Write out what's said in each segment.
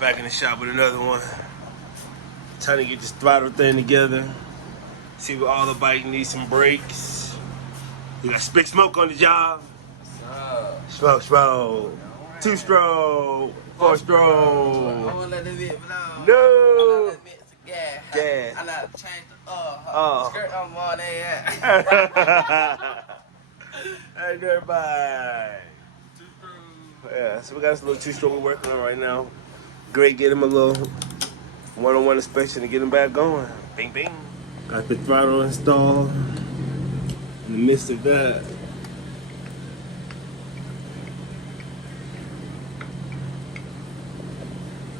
Back in the shop with another one. Trying to get this throttle thing together. See what all the bike needs some brakes. You got big smoke on the job. Smoke, smoke. 2-stroke, 4-stroke. I won't let the bit blow. No. I let the bit gas. Gas. I like to change the Oh. skirt on more than Hey, dirtbike. Yeah, so we got this little 2-stroke we're working on right now. Great, get him a little one-on-one inspection to get him back going. Bing, bing. Got the throttle installed. In the midst of that,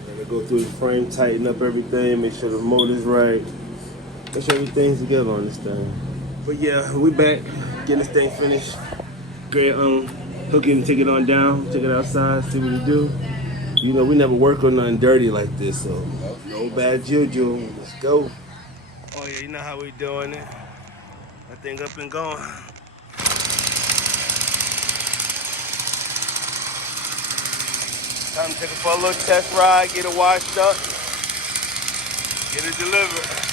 gotta go through the frame, tighten up everything, make sure the motor's right, make sure everything's together on this thing. But yeah, we back, getting this thing finished. Great, hook it and take it on down, take it outside, see what it do. You know, we never work on nothing dirty like this, so no bad juju. Let's go. Oh yeah, you know how we doing it. That thing up and going. Time to take it for a little test ride, get it washed up, get it delivered.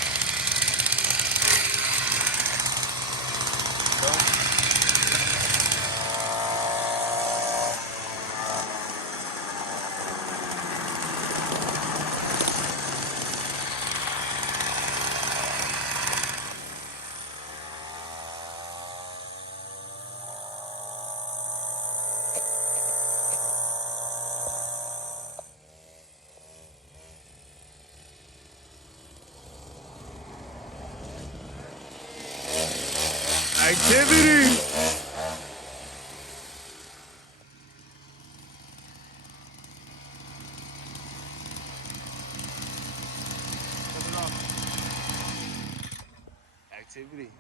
Activity! Activity.